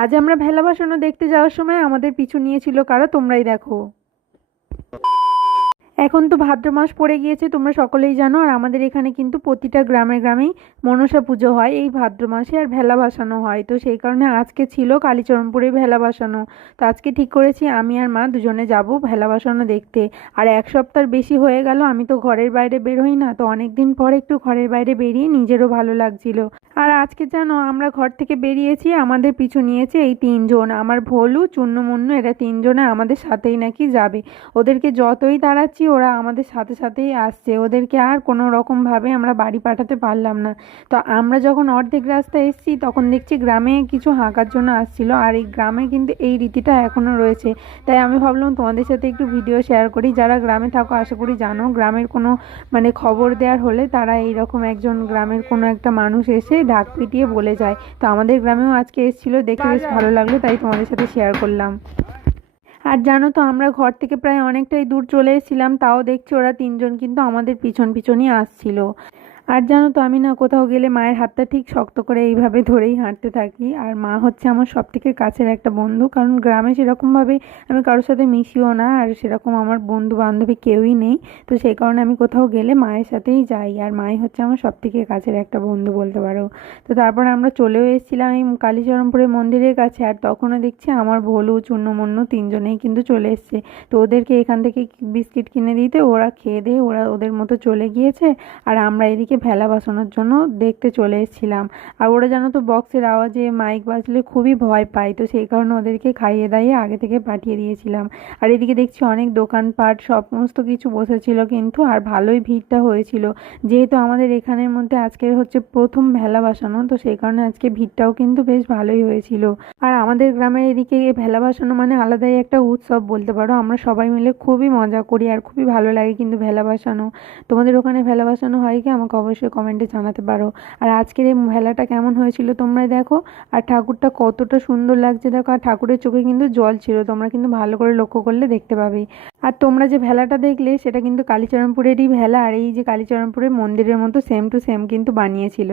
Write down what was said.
আজ আমরা ভেলা ভাসানো দেখতে যাওয়ার সময় আমাদের পিছু নিয়েছিল কারা তোমরাই দেখো। এখন তো ভাদ্র মাস পড়ে গিয়েছে, তোমরা সকলেই জানো। আর আমাদের এখানে কিন্তু প্রতিটা গ্রামে গ্রামেই মনসা পুজো হয় এই ভাদ্র মাসে, আর ভেলা ভাসানো হয়। তো সেই কারণে আজকে ছিল কালীচরণপুরে ভেলা ভাসানো। তো আজকে ঠিক করেছি আমি আর মা দুজনে যাব ভেলা ভাসানো দেখতে। আর এক সপ্তাহ বেশি হয়ে গেল আমি তো ঘরের বাইরে বের হই না, তো অনেক দিন পর একটু ঘরের বাইরে বেরিয়ে নিজেরও ভালো লাগছিল। আর আজকে জানো আমরা ঘর থেকে বেরিয়েছি, আমাদের পিছু নিয়েছে এই তিনজন, আমার ভোলু, চুন্নু মুন্নু, এরা তিনজনে আমাদের সাথেই নাকি যাবে। ওদেরকে যতই তাড়াচ্ছি ওরা আমাদের সাথে সাথেই আসছে, ওদেরকে আর কোনো রকমভাবে আমরা বাড়ি পাঠাতে পারলাম না। তো আমরা যখন অর্ধেক রাস্তায় এসেছি তখন দেখছি গ্রামে কিছু হাঁকার জন্য আসছিল, আর এই গ্রামে কিন্তু এই রীতিটা এখনও রয়েছে। তাই আমি ভাবলাম তোমাদের সাথে একটু ভিডিও শেয়ার করি। যারা গ্রামে থাকো আশা করি জানো, গ্রামের কোনো খবর দেওয়ার হলে তারা এইরকম একজন গ্রামের কোনো একটা মানুষ এসে ঢাক পিটিয়ে বলে যায়। তো আমাদের গ্রামেও আজকে এসেছিল, দেখে বেশ ভালো লাগলো, তাই তোমাদের সাথে শেয়ার করলাম। আর জানো তো আমরা ঘর থেকে প্রায় অনেকটাই দূর চলে এসেছিলাম, তাও দেখছি ওরা তিনজন কিন্তু আমাদের পিছন পিছনই আসছিল। আর জানো তো আমি না কোথাও গেলে মায়ের হাতটা ঠিক শক্ত করে এইভাবে ধরেই হাঁটতে থাকি। আর মা হচ্ছে আমার সব থেকে কাছের একটা বন্ধু, কারণ গ্রামে সেরকমভাবে আমি কারোর সাথে মিশিও না, আর সেরকম আমার বন্ধু বান্ধবী কেউই নেই। তো সেই কারণে আমি কোথাও গেলে মায়ের সাথেই যাই, আর মাই হচ্ছে আমার সব থেকে কাছের একটা বন্ধু বলতে পারো। তো তারপর আমরা চলেও এসেছিলাম এই কালীচরণপুরের মন্দিরের কাছে, আর তখনও দেখছি আমার ভোলু, চূর্ণমূর্ণ তিনজনেই কিন্তু চলে এসছে। তো ওদেরকে এখান থেকে বিস্কিট কিনে দিতে ওরা খেয়ে দিয়ে ওরা ওদের মতো চলে গিয়েছে। আর আমরা এদিকে ভেলা ভাসানোর জন্য দেখতে চলে এসেছিলাম। আর ওরা জানো তো বক্সের আওয়াজে মাইক বাজলে খুবই ভয় পায়, তো সেই কারণে ওদেরকে খাইয়ে দাইয়ে আগে থেকে পাঠিয়ে দিয়েছিলাম। আর এদিকে দেখছি অনেক দোকানপাট সমস্ত কিছু বসেছিল কিন্তু, আর ভালোই ভিড়টা হয়েছিল। যেহেতু আমাদের এখানের মধ্যে আজকের হচ্ছে প্রথম ভেলা ভাসানো, তো সেই কারণে আজকে ভিড়টাও কিন্তু বেশ ভালোই হয়েছিল। আর আমাদের গ্রামের এদিকে ভেলা ভাসানো মানে আলাদাই একটা উৎসব বলতে পারো। আমরা সবাই মিলে খুবই মজা করি আর খুবই ভালো লাগে কিন্তু ভেলা ভাসানো। তোমাদের ওখানে ভেলা ভাসানো হয় কি আমাকে অবশ্যই কমেন্টে জানাতে পারো। আর আজকের এই ভেলাটা কেমন হয়েছিল তোমরাই দেখো। আর ঠাকুরটা কতটা সুন্দর লাগছে দেখো, আর ঠাকুরের চোখে কিন্তু জল ছিল, তোমরা কিন্তু ভালো করে লক্ষ্য করলে দেখতে পাবে। আর তোমরা যে ভেলাটা দেখলে সেটা কিন্তু কালীচরণপুরেরই ভেলা, আর এই যে কালীচরণপুরের মন্দিরের মতো সেম টু সেম কিন্তু বানিয়েছিল।